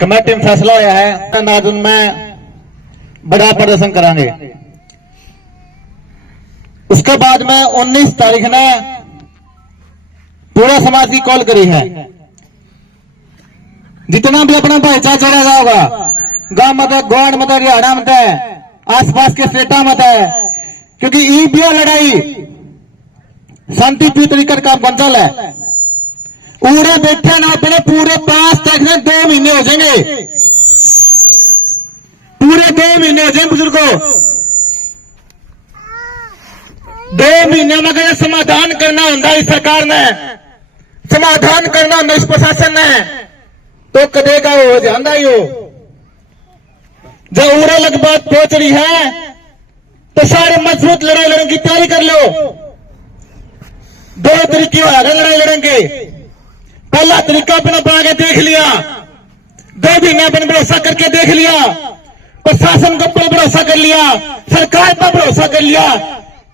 Committee में फैसला होया है आज उनमें बड़ा प्रदर्शन करांगे। उसके बाद में 19 तारीख ने पूरा समाज की कॉल करी है। जितना भी अपना भाईचारा जोड़ा जाओगा, गांव मत है, गोंड मत है, हरियाणा मत है, आसपास के स्टेटा मत है, क्योंकि ई भी लड़ाई शांतिप्रिय तरीके का काम चल है। पूरे बैठे ना अपने पूरे 5 तारीख में 2 महीने हो जाएंगे, पूरे 2 महीने हो जाएंगे बुजुर्गों। 2 महीने में अगर समाधान करना होता इस सरकार ने, समाधान करना होता इस प्रशासन ने, तो कदेगा हो जाता ही हो। जब उड़े लग बात पहुंच रही है तो सारे मजबूत लड़ाई लड़ने की तैयारी कर लो। 2 तरीके अगर लड़ाई लड़ेंगे। पहला तरीका अपना बना के देख लिया, 2 महीने अपने भरोसा करके देख लिया, प्रशासन के ऊपर भरोसा कर लिया, सरकार पर भरोसा कर लिया।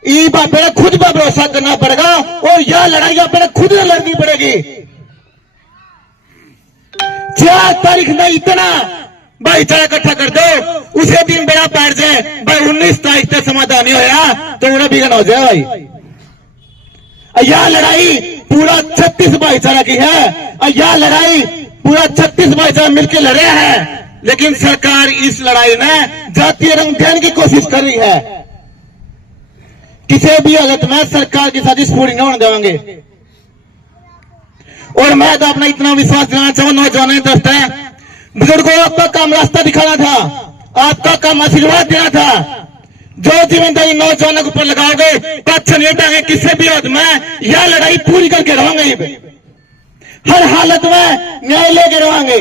ई अपने खुद पर भरोसा करना पड़ेगा और यह लड़ाई अपने खुद लड़नी पड़ेगी। 4 तारीख में इतना भाईचारा इकट्ठा कर दो, उसे दिन बेड़ा बैठ जाए भाई। 19 तारीख तक समाधान नहीं होया तो उन्हें बिगन हो जाए भाई। यह लड़ाई पूरा 36 भाईचारा की है, यह लड़ाई पूरा 36 भाईचारा मिलकर लड़ रहे हैं। लेकिन सरकार इस लड़ाई में जातीय रंग देने की कोशिश कर रही है। किसी भी हालत में सरकार की साजिश पूरी नहीं होने देंगे। और मैं तो अपना इतना विश्वास दिलाना चाहूँ नौजवान दोस्त है, बुजुर्गों, आपका काम रास्ता दिखाना था, आपका काम आशीर्वाद देना था। जो जिम्मेदारी नौजवानों के ऊपर लगाओगे, पाछे नहीं हटाएंगे किसी भी हद में। यह लड़ाई पूरी करके रहेंगे, हर हालत में न्याय लेके रहेंगे।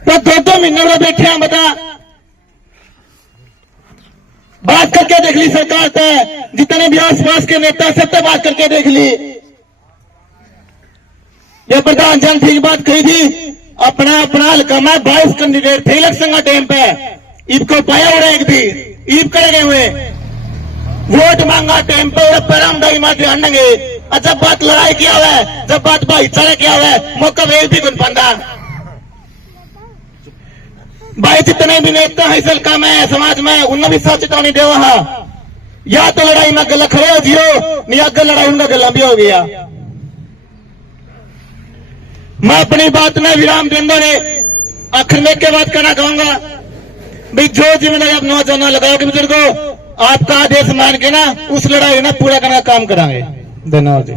तो 2 महीने में बैठे हैं, बता बात करके देख ली सरकार से, जितने भी आसपास के नेता सबसे बात करके देख ली। ये प्रधान जन ठीक बात कही थी, अपना अपना हल्का में 22 कैंडिडेट थे इलेक्शन का टाइम पे। ईब को पाया हो एक भी ईब कर गए हुए वोट मांगा टाइम पे परमदाई में ध्यान देंगे। जब बात लड़ाई किया हुआ है, जब बात भाईचारा किया हुआ है, मौका वे भी गुन पाता भाई। जितने भी नेता है इस हल्का में समाज में, उन्हें भी साथ चेतावनी दे वहां, या तो लड़ाई में गला खड़े हो जियो, नहीं अगर लड़ाई उनका गला भी हो गया। मैं अपनी बात में विराम देंगे रे, आखिर में क्या बात करना चाहूंगा भाई। जो जिम्मेदारी आप नौजवान लगाओगे बुजुर्गों, आपका आदेश मान के ना उस लड़ाई ना पूरा करना काम करांगे। धन्यवाद जी।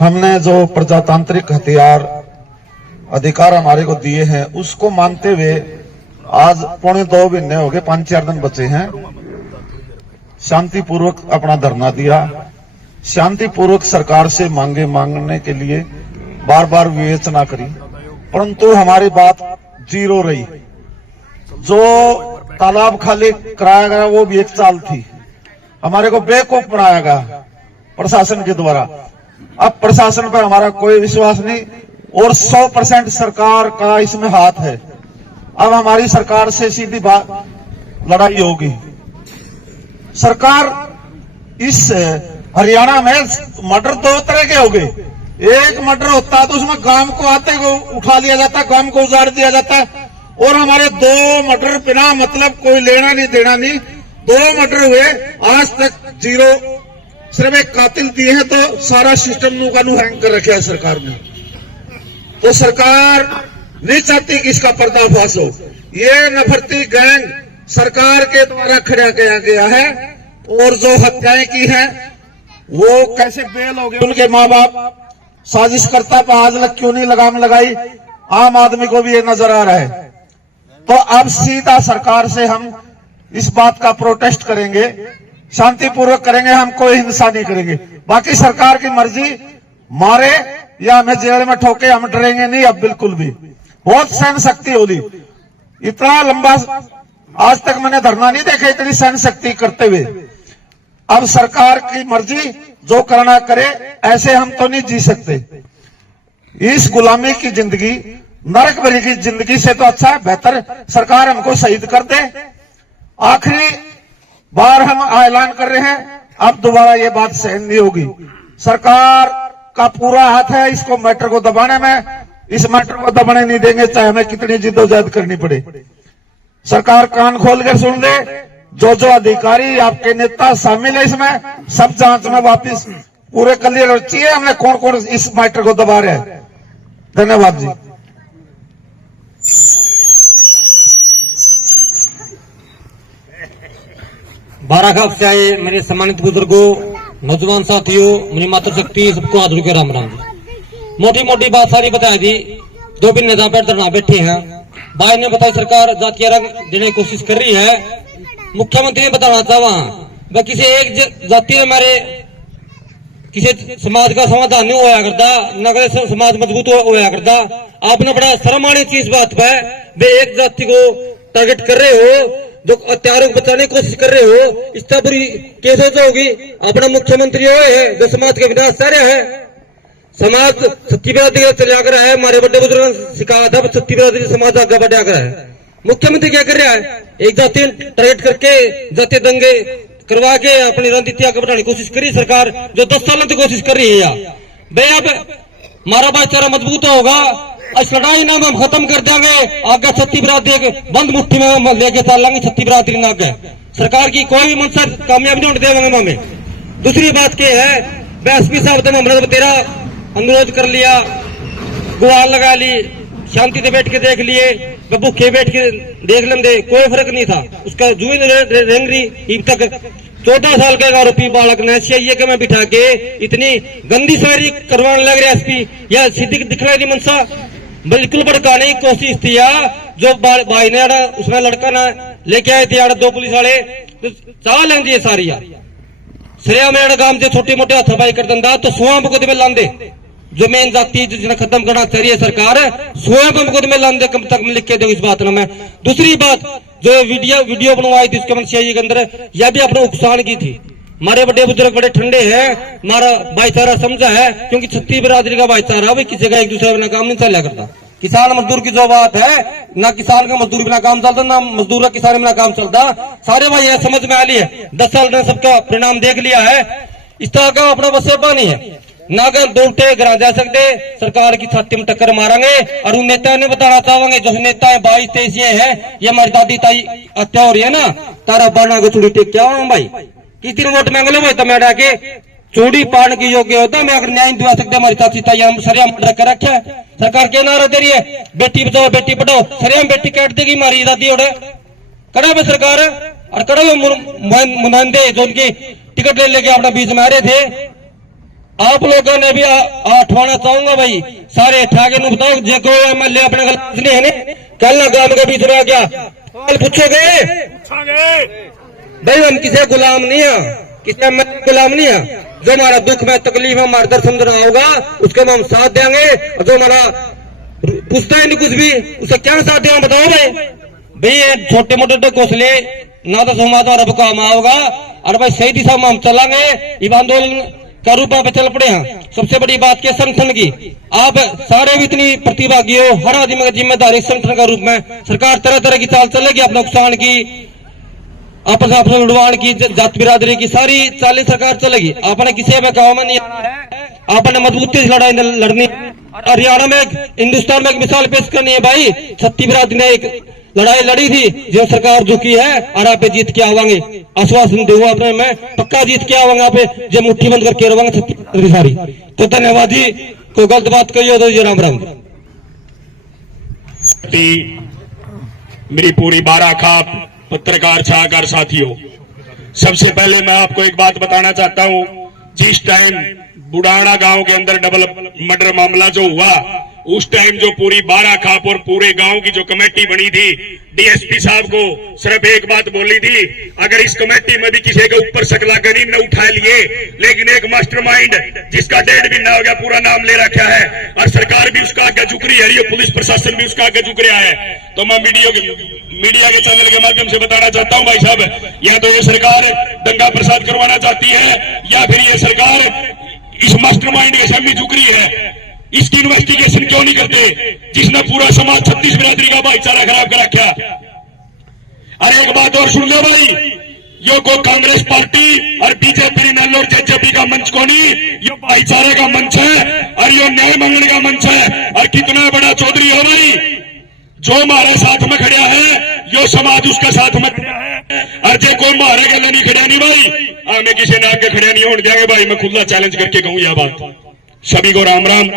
हमने जो प्रजातांत्रिक हथियार अधिकार हमारे को दिए हैं उसको मानते हुए आज 2.25 महीने हो गए, 5-4 दिन बचे हैं। शांतिपूर्वक अपना धरना दिया, शांतिपूर्वक सरकार से मांगने के लिए बार बार विवेचना करी, परंतु हमारी बात जीरो रही। जो तालाब खाली कराया गया वो भी एक चाल थी, हमारे को बेवकूफ बनाया गया प्रशासन के द्वारा। अब प्रशासन पर हमारा कोई विश्वास नहीं और 100% सरकार का इसमें हाथ है। अब हमारी सरकार से सीधी बात लड़ाई होगी। सरकार इस हरियाणा में मर्डर 2 तरह के हो गए। एक मर्डर होता तो उसमें गांव को आते को उठा लिया जाता, गांव को उजाड़ दिया जाता, और हमारे 2 मर्डर बिना मतलब कोई लेना नहीं देना नहीं, 2 मर्डर हुए, आज तक जीरो। सिर्फ एक कातिल दिए हैं तो सारा सिस्टम का हैंग कर रखा है सरकार ने। तो सरकार नहीं चाहती कि इसका पर्दाफाश हो। ये नफरती गैंग सरकार के द्वारा खड़ा किया गया है, और जो हत्याएं की है वो कैसे बेल हो गए, उनके माँ बाप साजिश करता पर आज तक क्यों नहीं लगाम लगाई, आम आदमी को भी ये नजर आ रहा है। तो अब सीधा सरकार से हम इस बात का प्रोटेस्ट करेंगे, शांतिपूर्वक करेंगे, हम कोई हिंसा नहीं करेंगे। बाकी सरकार की मर्जी, मारे या हमें जेल में ठोके, हम डरेंगे नहीं अब बिल्कुल भी। बहुत सहन शक्ति होगी, इतना लंबा आज तक मैंने धरना नहीं देखा इतनी सहन शक्ति करते हुए। अब सरकार की मर्जी, जो करना करे, ऐसे हम तो नहीं जी सकते। इस गुलामी की जिंदगी, नरक भरी की जिंदगी से तो अच्छा है, बेहतर सरकार हमको शहीद कर दे। आखिरी बार हम ऐलान कर रहे हैं, अब दोबारा ये बात सहन नहीं होगी। सरकार का पूरा हाथ है इसको मैटर को दबाने में, इस मैटर को दबने नहीं देंगे, चाहे हमें कितनी जिद्दोजहद करनी पड़े। सरकार कान खोल कर सुन ले, जो अधिकारी आपके नेता शामिल है इसमें, सब जांच में वापिस पूरे क्लियर चाहिए हमने कौन कौन इस मैटर को दबा रहे हैं। धन्यवाद जी। बाराखाप से आए मेरे सम्मानित बुजुर्गों, नौजवान साथियों, मेरी मातृशक्ति, सबको हाथ जोड़ के राम राम जी। मोटी मोटी बात सारी बता दी, दो भी नेता पर धरना बैठे हैं। भाई ने बताई सरकार जातीय रंग देने की कोशिश कर रही है। मुख्यमंत्री ने बताना चाहवा वह किसी एक जाति में हमारे किसी समाज का समाधान नहीं होया करता, न करे समाज मजबूत होया करता। आपने बड़ा शर्म आनी चीज बात पे वे एक जाति को टारगेट कर रहे हो, जो हत्यारों को बचाने की कोशिश कर रहे हो, इस तरह बुरी कैसे होगी। अपना मुख्यमंत्री है जो समाज के विनाश चाह रहा है। समाज सत्य बिरादरी चलिया कर रहा है, हमारे बड़े बुजुर्ग ने सिखाया था सत्य बिरादरी समाज आगे बढ़ा कर रहा है। मुख्यमंत्री क्या कर रहा है, एक जाति टारगेट करके जातीय दंगे करवा के अपनी रणनीति आगे बढ़ाने की कोशिश करी सरकार, जो 10 सालों से कोशिश कर रही है। भाई अब हमारा भाईचारा मजबूत होगा, इस लड़ाई ना हम खत्म कर देंगे, आगे छत्ती बिरादरी बंद मुट्ठी में हम लेके चल लेंगे। छत्ती बिरादरी ना आगे सरकार की कोई भी मंशा कामयाबी नहीं होने देंगे हमें। दूसरी बात क्या है, एसपी साहब तो हमने तेरा अनुरोध कर लिया, गुहार लगा ली, शांति से बैठ के देख लिए, भूखे बैठ के देख लेंगे, कोई फर्क नहीं था। उसका जुए रेंगरी तक 14 साल के आरोपी बालक ने सीआईए के में बिठा के इतनी गंदी सवारी करवाने लग रहा एसपी, या सीधी दिखलाई नहीं मनसा, बिल्कुल भड़काने की कोशिश थी। जो भाई ने उसमें लड़का ना लेके आए थे 2 पुलिस वाले, तो चाह लेंगे सारी सरिया मेरा गांव से छोटे मोटे हथापाई कर दिंदा, तो 16 मुकदमे लांदे। जो मेन जाति जिन्हें खत्म करना चाह रही है सरकार, 16 मुकदमे लांदे, कब तक लिख के दो इस बात में। दूसरी बात, जो वीडियो बनवाई थी उसके सीआईए के अंदर, यह भी अपने उकसान की थी। हमारे बड़े बुजुर्ग बड़े ठंडे हैं, हमारा भाईचारा समझा है, क्योंकि छत्ती बिरादरी का भाईचारा भी किसी का एक दूसरे बिना काम नहीं चला करता। किसान मजदूर की जो बात है, ना किसान का मजदूर बिना काम चलता, ना मजदूर का किसान बिना काम चलता। सारे भाई यह समझ में आ ली है, 10 साल ने सबका परिणाम देख लिया है। इस तरह का अपना बस पानी है ना, अगर दौड़ते घर जा सकते, सरकार की छाती में टक्कर मारेंगे। और उन नेता ने बताना चाहेंगे, जो नेता है 22-23 ये है, ये हमारी दादी ताई हत्या हो रही है ना, तारा बाना को चूड़ी टेक क्या हो भाई, कितनी वोट मांग लो भाई, तमें डाके चूड़ी पान की योग्य होता, मैं अगर न्याय दिवा सकते हमारी चाची ताई हम सरिया रख रखे। सरकार क्या नारा दे रही है, बेटी बचाओ बेटी पढ़ाओ, सरिया बेटी काट देगी हमारी दादी और कड़ा में सरकार। और कड़ा मुनांदे जो उनकी टिकट ले लेके अपना बीच में आ रहे थे। आप लोगों ने भी आठवाना चाहूंगा भाई, सारे ठाके नु बताओ, जो कोई एमएलए अपने गलत नहीं है ने, कल ना गांव के बीच में आ गया पूछोगे भाई, हम किसी गुलाम नहीं है, किसी गुलाम नहीं है। जो हमारा दुख में तकलीफ में हमारा दर्द समझना होगा, उसके हम साथ देंगे। और जो हमारा पूछता है नहीं कुछ भी, उसे क्या साथ देंगे बताओ भाई। ये छोटे मोटे घोसले ना तो समाज हमारा काम होगा, और भाई सही दिशा में हम चलांगे। इस आंदोलन का रूप पे चल पड़े हैं। सबसे बड़ी बात क्या संगठन की, आप सारे भी इतनी प्रतिभागी हो, हर आदमी का जिम्मेदारी संगठन का रूप में। सरकार तरह तरह की चाल चलेगी, अपने नुकसान की, आपस आपस लुड़वान की, जात बिरादरी की सारी चालें सरकार चलेगी। आपने किसी में गाँव में नहीं आना है, आपने मजबूती से लड़ाई लड़नी। हरियाणा में हिंदुस्तान में एक मिसाल पेश करनी है भाई, छत्ती बिरादरी ने एक लड़ाई लड़ी थी, जो सरकार झुकी है, और आप जीत के आवांगे, आश्वासन दे अपने में पक्का जीत के आवांगे, आप जो मुट्ठी बंद करके रहोगे छत्ती बिरादरी सारी। तो धन्यवाद जी, कोई गलत बात कही हो तो जी राम राम। मेरी पूरी बाराखाप पत्रकार छाकार साथियों, सबसे पहले मैं आपको एक बात बताना चाहता हूं। जिस टाइम बुढ़ाना गांव के अंदर डबल मर्डर मामला जो हुआ, उस टाइम जो पूरी बाराखाप और पूरे गांव की जो कमेटी बनी थी, डीएसपी साहब को सिर्फ एक बात बोली थी, अगर इस कमेटी में भी किसी के ऊपर शकला गनीम न उठा लिए, लेकिन एक मास्टरमाइंड जिसका 1.5 महीना हो गया पूरा नाम ले रखा है, और सरकार भी उसका आगे झुक रही है, ये पुलिस प्रशासन भी उसका आगे झुक रहा है। तो मैं मीडिया के चैनल के माध्यम से बताना चाहता हूं भाई साहब, या तो ये सरकार दंगा प्रसाद करवाना चाहती है, या फिर ये सरकार इस मास्टरमाइंड के सामने झुक रही है। इसकी इन्वेस्टिगेशन क्यों नहीं करते, जिसने पूरा समाज छत्तीस बिरादरी का भाईचारा खराब कर रखा। अरे एक बात और सुन लो भाई, यो को कांग्रेस पार्टी और बीजेपी नल और जेजेपी का मंच को नहीं, यो भाईचारे का मंच है, और यो न्याय मांगने का मंच है। और कितना बड़ा बोला चौधरी हो भाई, जो हमारे साथ में खड़ा है यो समाज उसका साथ में खड़ा है, और जो कोई मारे गले नहीं खड़ा नहीं भाई, हमें किसी ने आगे खड़े नहीं होने देंगे भाई। मैं खुला चैलेंज करके कहूं यह बात। सभी को राम राम।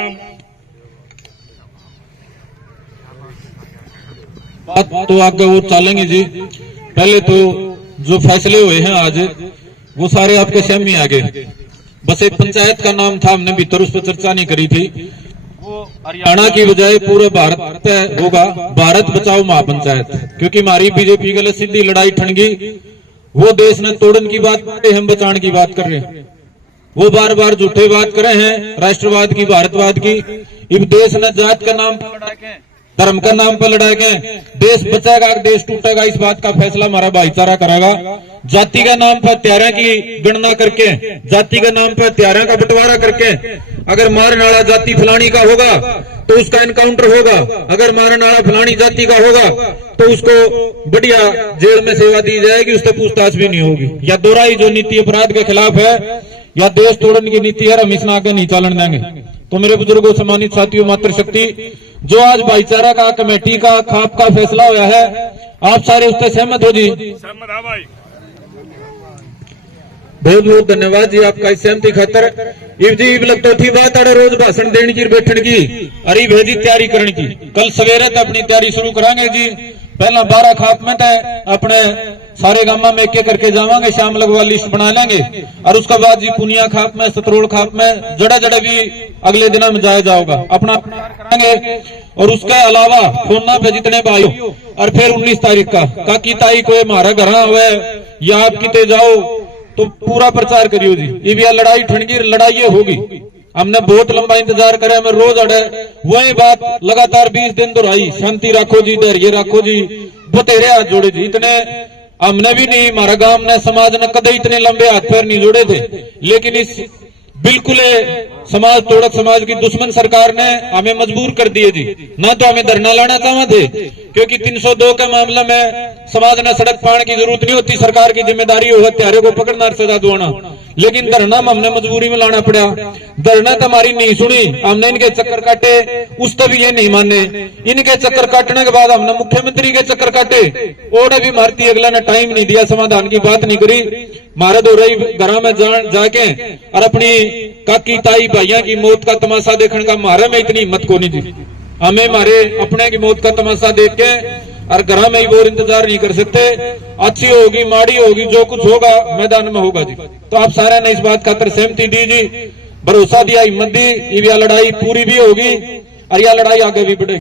बात तो आगे वो चलेंगे जी। पहले तो जो फैसले हुए हैं आज वो सारे आपके सामने आ गए। बस एक पंचायत का नाम था, हमने भीतर उस पर चर्चा नहीं करी थी। वो हरियाणा की बजाय पूरे भारत पे होगा भारत बचाओ महापंचायत, क्योंकि हमारी बीजेपी के लिए सीधी लड़ाई ठंगी। वो देश ने तोड़न की बात कर रहे, हम बचाने की बात कर रहे हैं। वो बार बार झूठे बात कर रहे हैं राष्ट्रवाद की, भारतवाद की। इस देश ने जात का नाम पर लड़ा के, धर्म का नाम पर लड़ा के देश बचेगा, देश टूटेगा, इस बात का फैसला हमारा भाईचारा करेगा। जाति का नाम पर हत्यारों की गणना करके, जाति का नाम पर हत्यारों का बंटवारा करके, अगर मारने वाला जाति फलानी का होगा तो उसका एनकाउंटर होगा, अगर मारने वाला फलानी जाति का होगा तो उसको बढ़िया जेल में सेवा दी जाएगी, उससे पूछताछ भी नहीं होगी। या दोहराई जो नीति अपराध के खिलाफ है या देश तोड़ने की नीति है, हम इस आगे नहीं चलन देंगे। तो मेरे बुजुर्गों, सम्मानित साथियों, मातृशक्ति, जो आज भाईचारा का कमेटी का खाप का फैसला हुआ है, आप सारे उससे सहमत हो जी? सहमत है भाई। बहुत बहुत धन्यवाद जी आपका इस सहमति खातर। इब जी इब लगता थी बात अड़े रोज भाषण देने की, बैठने की, अरे भेजी तैयारी करने की। कल सवेरे तक अपनी तैयारी शुरू करांगे जी। पहला 12 खाप में तय अपने सारे गांव में एक एक करके जावांगे, शाम लगवा लिस्ट बना लेंगे, और उसके बाद जी पुनिया खाप में, सतरोड़ खाप में, जड़ा जड़ा भी अगले दिन में जाया जाओगा, अपना करांगे। और उसके अलावा फोना पे जितने भाई, और फिर 19 तारीख का काकी ताई को हमारा घर हुए या आप किते जाओ तो पूरा प्रचार करियो जी। ये भी लड़ाई ठंडी लड़ाई होगी। हमने बहुत लंबा इंतजार करे, हमें रोज अड़े वही बात लगातार 20 दिन दोहराई, शांति रखो जी, धैर्य रखो जी, बतेरे हाथ जोड़े जी। इतने हमने भी नहीं, हमारा गांव ने, समाज ने कदे इतने लंबे हाथ पैर नहीं जोड़े थे। लेकिन इस बिल्कुल समाज तोड़क समाज की दुश्मन सरकार ने हमें मजबूर कर दिए जी। ना तो हमें धरना लाना चाहते थे, क्योंकि 302 के मामले में समाज ने सड़क पाने की जरूरत नहीं होती, सरकार की जिम्मेदारी हो हत्यारे को पकड़ना, सजा दुआना। लेकिन धरना में हमने मजबूरी में लाना पड़ा। धरना तो हमारी नहीं सुनी, हमने इनके चक्कर काटे, उस तब ये नहीं माने। इनके चक्कर काटने के बाद हमने मुख्यमंत्री के चक्कर काटे, और भी मारती अगला ने टाइम नहीं दिया, समाधान की बात नहीं करी। मारे दो रही घर में जाके और अपनी काकी ताई भाइयों की मौत का तमाशा देखने का हमारे में इतनी हिम्मत को नहीं थी। हमें मारे अपने की मौत का तमाशा देख के और घर में ही और इंतजार नहीं कर सकते। अच्छी होगी माड़ी होगी, जो कुछ होगा मैदान में होगा जी। तो आप सारे ने इस बात खातर सहमति दी जी, भरोसा दिया, हिम्मत दी। ये लड़ाई पूरी भी होगी और यह लड़ाई आगे भी बढ़ेगी।